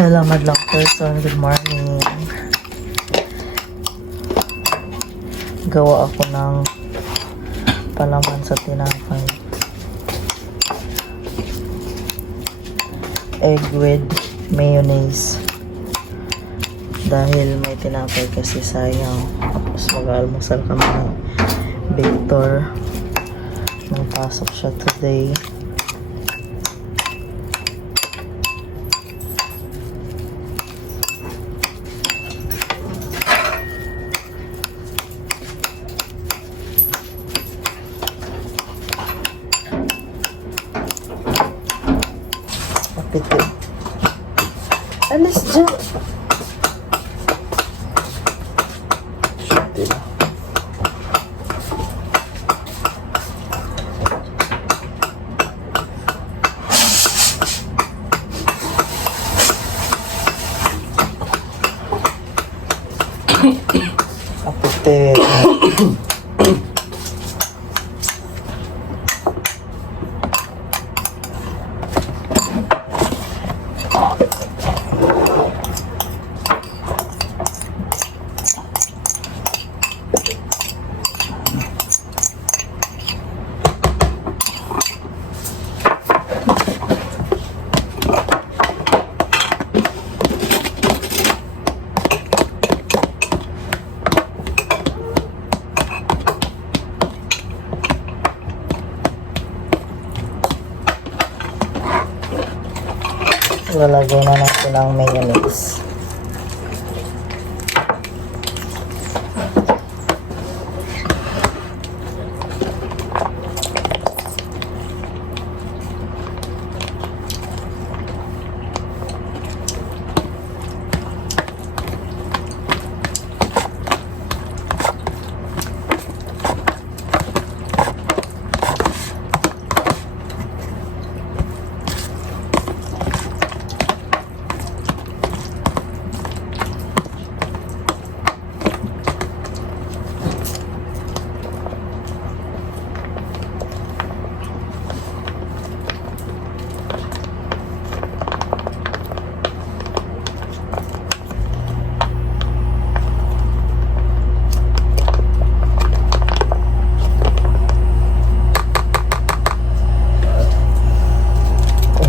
Hello, madlang person. Good morning. Gawa ako ng palaman sa tinapay. Egg with mayonnaise. Dahil may tinapay kasi sayang. Tapos mag-almusal kami ng Victor. Nagpasok siya today. Kapit. Alas dyan. Shit, diba? Kapit. Lalagay na natin ang mayonnaise.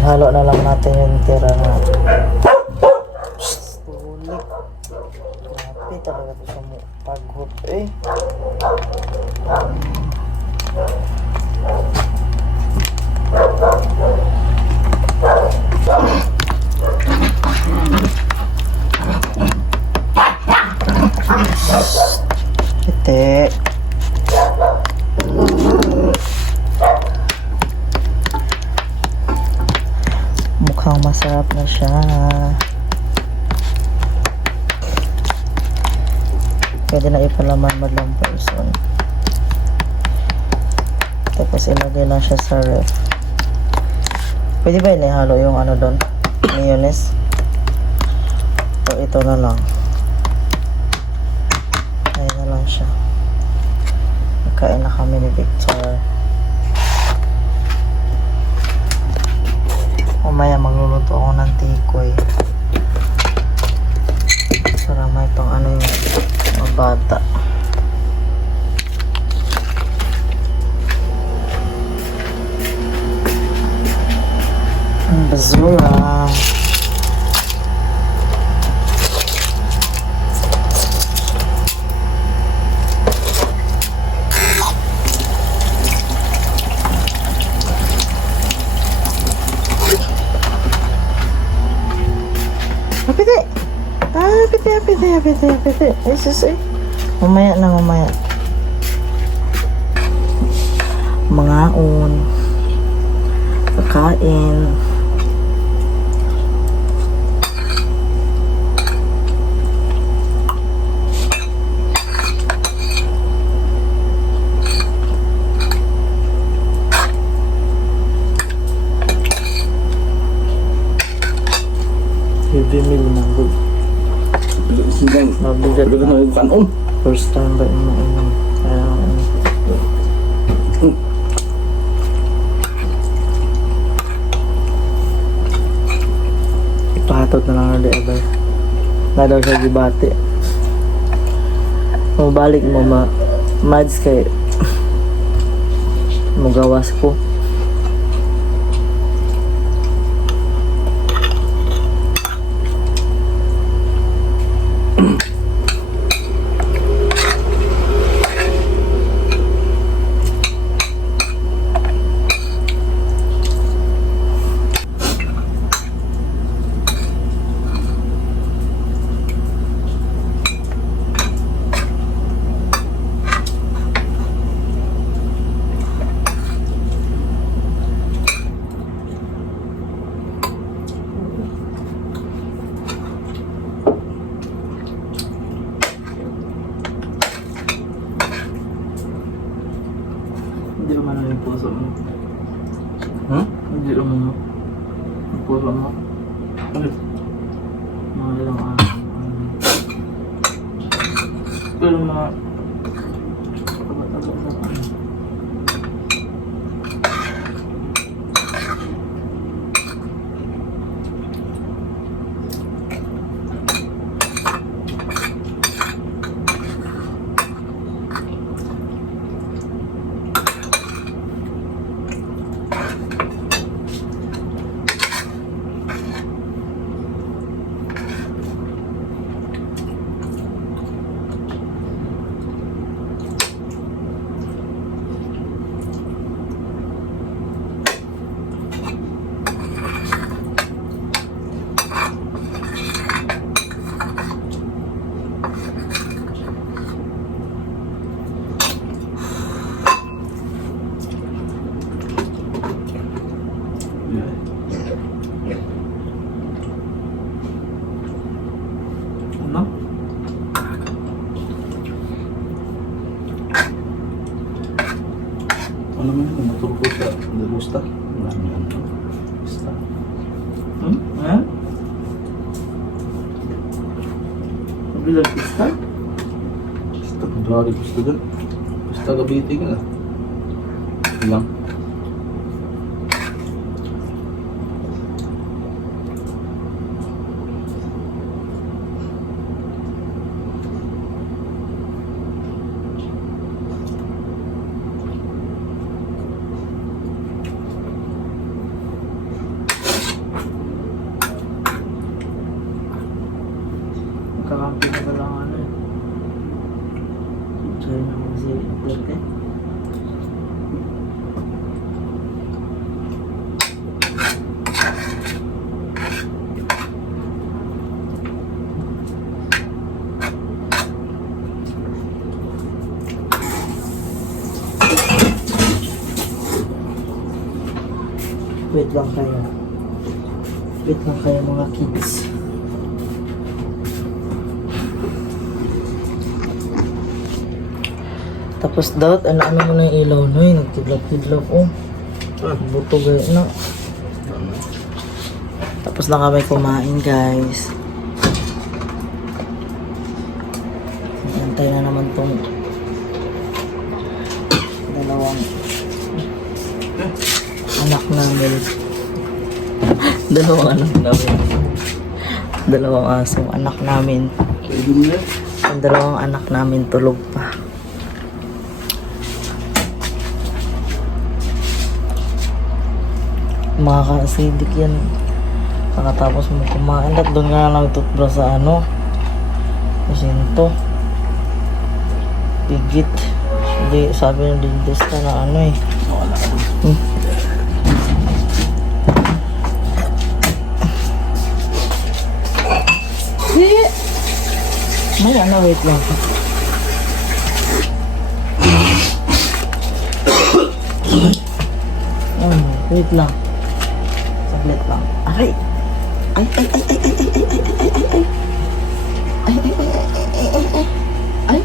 Halo na lang natin yung tira na sulit. Grabe talaga ito sa paghot eh. Ite. Mukhang masarap na siya. Pwede na ipalaman madlang person. Tapos ilagay lang siya sa ref. Pwede ba inihalo yung ano doon? Mayonnaise? O ito na lang. Ayun na lang siya. Nagkain na kami ni Victor. Mamaya magluluto ako ng tikoy para may pang ano yung mga bata. Ang basura. Apite. Ay, sus eh. Mamaya na, mamaya. Mangaon. Pagkain. Heavy meal na good. Mabigat na. First time ba inom? Kaya Pahatot na lang na di abay. Na daw siya gibati. Mabalik mo mads kay magawas ko. Hindi naman na yung puso mo. Hindi naman mo. Yung puso mo. Mga ilang pero mga tabat-tabat na ano? Ano naman yun? Matulog sa gusta. Marami yan. Gusta. Ha? Mabilang pista? Gusta. Marami gusto dun. Gusta gabiti ka na. Ilang. Kakampi na ba lang ano eh. Sorry na kasi dati. Wait lang kayo. Wait lang kayo mga kids. Tapos dapat, ano mo na yung ilaw na yun. Nagtidlap-tidlap, oh. Buto gaya na. Tapos na kami kumain, guys. Antay na naman tong dalawang anak namin. Dalawang anak namin. Dalawang asong anak namin. Pwede mo yan. Ang dalawang anak namin tulog pa. Makaka-acidic yan. Pagkatapos mo kumain, at doon nga lang toothbrush sa ano. Pasinto. Pigit. Hindi, sabi ng dentist na ano eh. Wala ka dun. May ano, wait lang. Wait lang. Saglit lang. Aray! Ay, ay, ay, ay, ay, ay, ay, ay, ay, ay, ay. Ay, ay, ay, ay, ay, ay,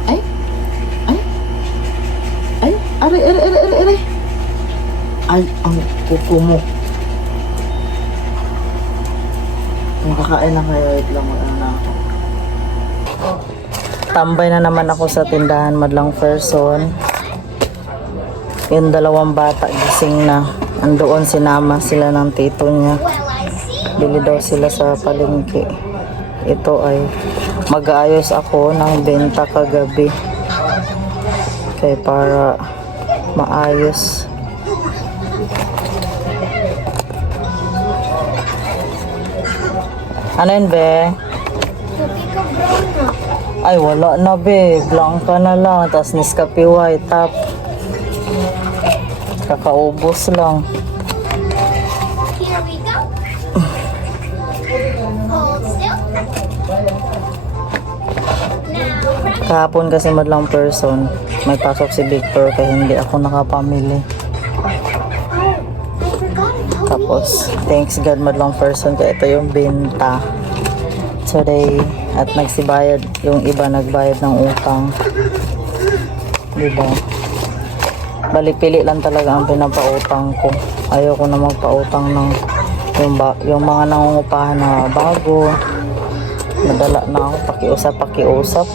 ay, ay, ay, aray, aray, aray, aray, aray. Ay, ang kuko mo. Makakain na kayo, wait lang, wala na ako. Tambay na naman ako sa tindahan madlang person. Yung dalawang bata gising na. Andoon sinama sila ng tito niya. Bili daw sila sa palengke. Ito ay mag-aayos ako ng benta kagabi. Kaya para maayos. Ano yun, be? Ay, wala na, be. Blanca na lang. Tapos Nescafe White. Tap. Kakaubos lang. Here we go. Hold still. Now, ready? Kahapon kasi madlang person. May pasok si Victor kaya hindi ako nakapamili. I forgot about Tapos, thanks God madlang person kaya ito yung benta. Today, at nagsibayad, yung iba nagbayad ng utang. Diba? Bali, pili lang talaga ang pinapautang ko. Ayoko na magpautang ng yung mga nangungupahan na bago. Madala na ako, pakiusap.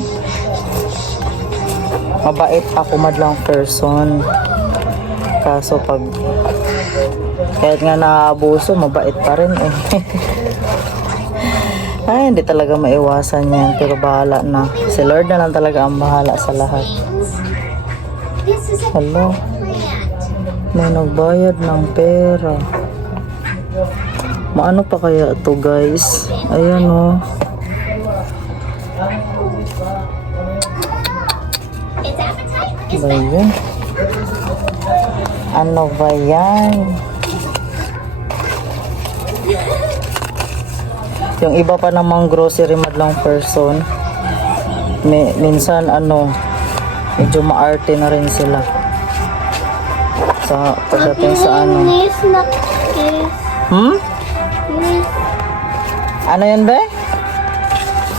Mabait ako madlang person. Kaso pag kahit nga naabuso, mabait pa rin eh. Ay, hindi talaga maiwasan yan. Pero bahala na. Si Lord na lang talaga ang bahala sa lahat. This is a Hello, plant. may nagbayad ng pera. Maano pa kaya to guys? Ayan oh. It's appetite. Ba yan? Ano ba yan? Yung iba pa namang grocery madlang person, minsan ano, medyo maarte na rin sila sa pagdating sa ano. This not this. Hmm? This. Ano yan be?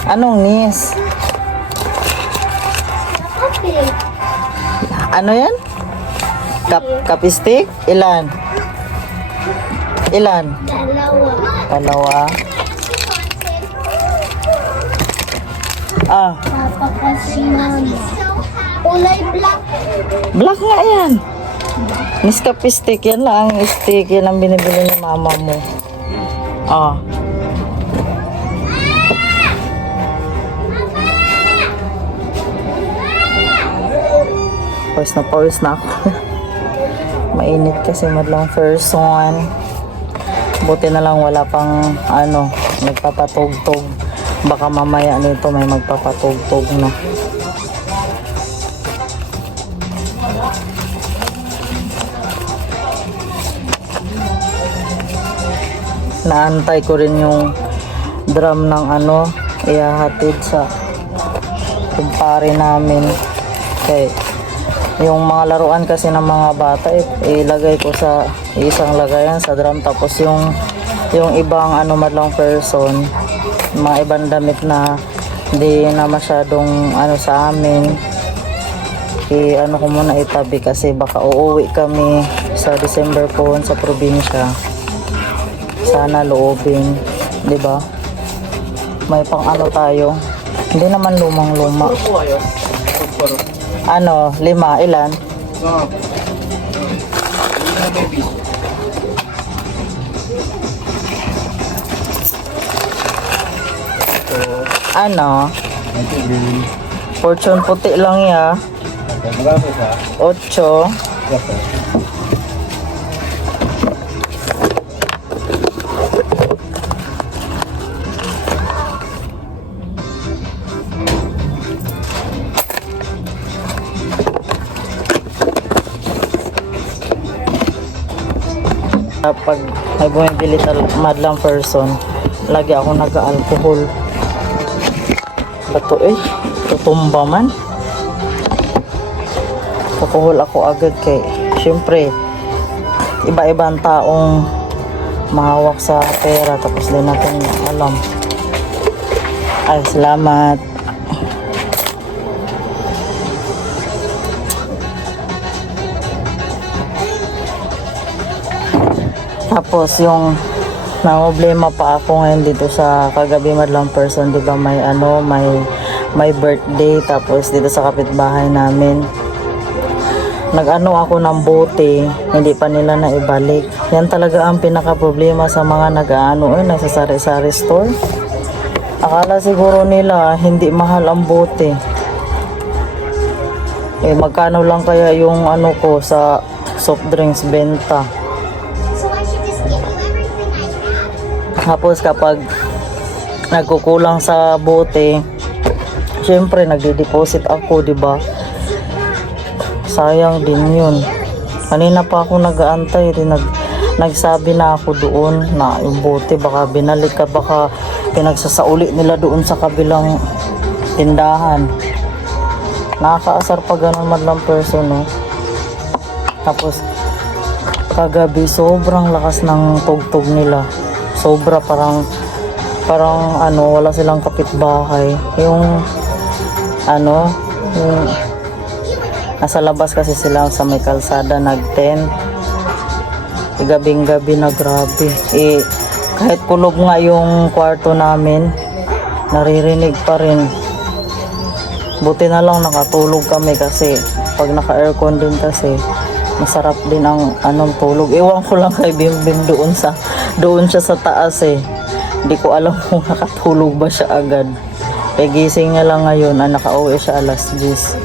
Anong nis? Okay. Ano yan? Kapistik? Ilan? Ilan? Dalawa. Dalawa. Ah, Papa kasi mama. Kulay black. black nga yan. Nescafe stick, yan lang ang stick. Yan ang binibili ni mama mo. Ah. Pawis na ako. Mainit kasi madlang first one. Buti na lang wala pang ano, nagpapatugtog. Baka mamaya nito may magpapatugtog na. Naantay ko rin yung drum ng ano, ihahatid sa kumpare namin. Okay. Yung mga laruan kasi ng mga bata, ilagay ko sa isang lagayan sa drum. Tapos yung ibang ano madlang person, mga ibang damit na hindi na masyadong ano sa amin, ano ko muna itabi kasi baka uuwi kami sa December po sa probinsya. Sana loobin, di ba? May pang ano tayo, hindi naman lumang-luma. Ano, 5, ilan? Ano? Fortune puti lang ya. 8. Pag may bumibili madlang person, lagi ako nag-alcohol. Bato tutumba man. Alcohol ako agad kay syempre iba-ibang taong mahawak sa pera tapos din natin alam. Ay, salamat. Tapos yung problema pa ako ngayon dito sa kagabi madlang person, di ba may ano, may birthday tapos dito sa kapitbahay namin. nag-ano ako ng bote, hindi pa nila naibalik. Yan talaga ang pinaka problema sa mga nag-ano nagsasari-sari store. Akala siguro nila hindi mahal ang bote. Magkano lang kaya yung ano ko sa soft drinks benta. So I should just give you everything I have? Tapos kapag nagkukulang sa bote, syempre nagde-deposit ako, di ba? Sayang din yun. Kanina pa ako nag-aantay, nagsabi na ako doon na yung bote baka binalik ka, baka pinagsasauli nila doon sa kabilang tindahan. Nakakaasar pa ganun madlang person, no? Tapos kagabi sobrang lakas ng tugtog nila. Sobra, parang ano, wala silang kapitbahay. Yung nasa labas kasi sila sa may kalsada nag-tent. Gabing-gabi na grabe. Kahit kulob nga yung kwarto namin, naririnig pa rin. Buti na lang nakatulog kami kasi pag naka-aircon din kasi masarap din ang anong tulog. Ewan ko lang kay Bimbim doon siya sa taas eh. Hindi ko alam kung nakatulog ba siya agad. Gising niya lang ngayon, nakauwi siya alas 10.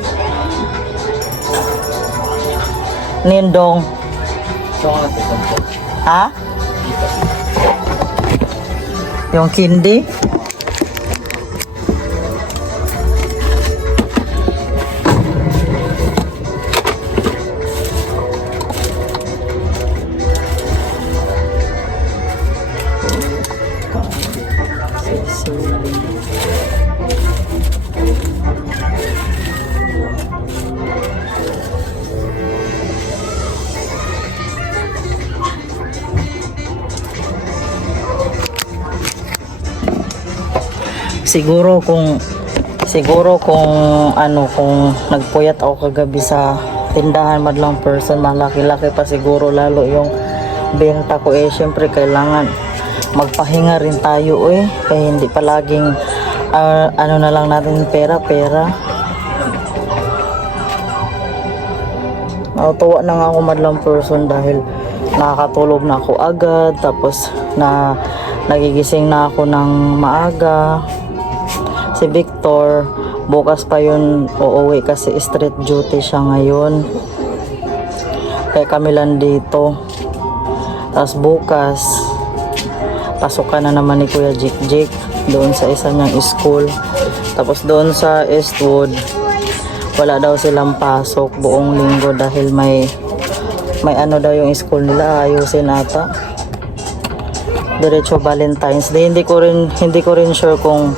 Nindong. Ha? Yung kindi? Siguro kung nagpuyat ako kagabi sa tindahan madlang person, malaki-laki pa siguro lalo yung benta ko. Syempre kailangan magpahinga rin tayo kaya hindi palaging ano na lang natin pera. Natuwa na nga ako madlang person dahil nakakatulog na ako agad, tapos nagigising na ako ng maaga. Si Victor, bukas pa yun uuwi kasi street duty siya ngayon. Kaya kami lang dito. Tapos bukas, pasukan na naman ni Kuya Jik doon sa isa niyang school. Tapos doon sa Eastwood, wala daw silang pasok buong linggo dahil may ano daw yung school nila, ayusin ata. Diretso Valentine's Day. Hindi ko rin sure kung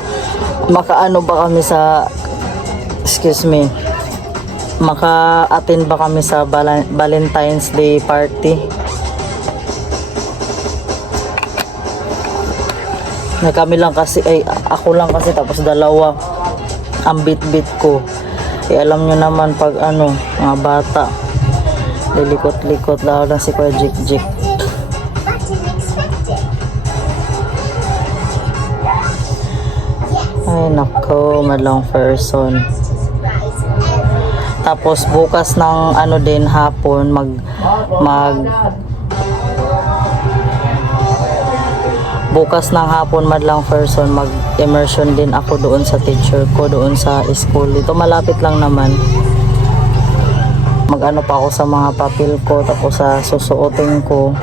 maka-attend ba kami sa Valentine's Day party. Kami lang kasi, ako lang kasi, tapos dalawa ang bit-bit ko. Alam nyo naman pag mga bata, lilikot-likot, lalo na si Kuya Jik. Ay nako, madlang person. Tapos bukas ng din hapon bukas ng hapon madlang person, mag-immersion din ako doon sa teacher ko doon sa school. Dito malapit lang naman. Mag-ano pa ako sa mga papel ko, tapos sa susuotin ko.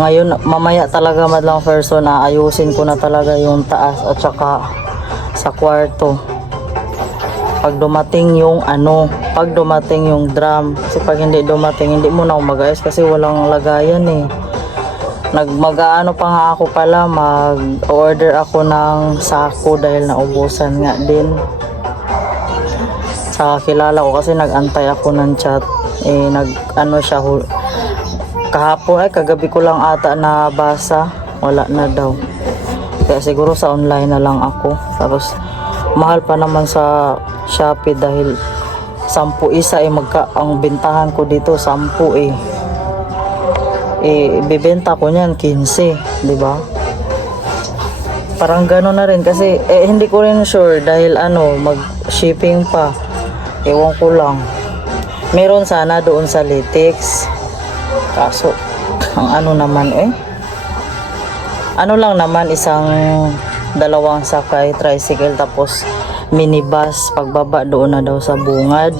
Ngayon, mamaya talaga madlang person, ayusin ko na talaga yung taas at saka sa kwarto. Pag dumating yung drum, kasi pag hindi dumating, hindi mo na mag-ayos kasi walang lagayan eh. Mag-ano pa nga ako pala, mag-order ako ng sako dahil naubusan nga din. Sa kilala ko kasi nag-antay ako ng chat. Siya kahapon, kagabi ko lang ata nabasa, wala na daw. Kaya siguro sa online na lang ako. Tapos mahal pa naman sa Shopee dahil 10 isa ang bintahan ko dito 10 bibenta ko niyan 15, di ba? Parang gano'n na rin kasi hindi ko rin sure dahil mag-shipping pa. Ewan ko lang. Meron sana doon sa Litex. Kaso, ang ano naman ano lang naman, isang dalawang sakay tricycle tapos minibus, pagbaba doon na daw sa bungad.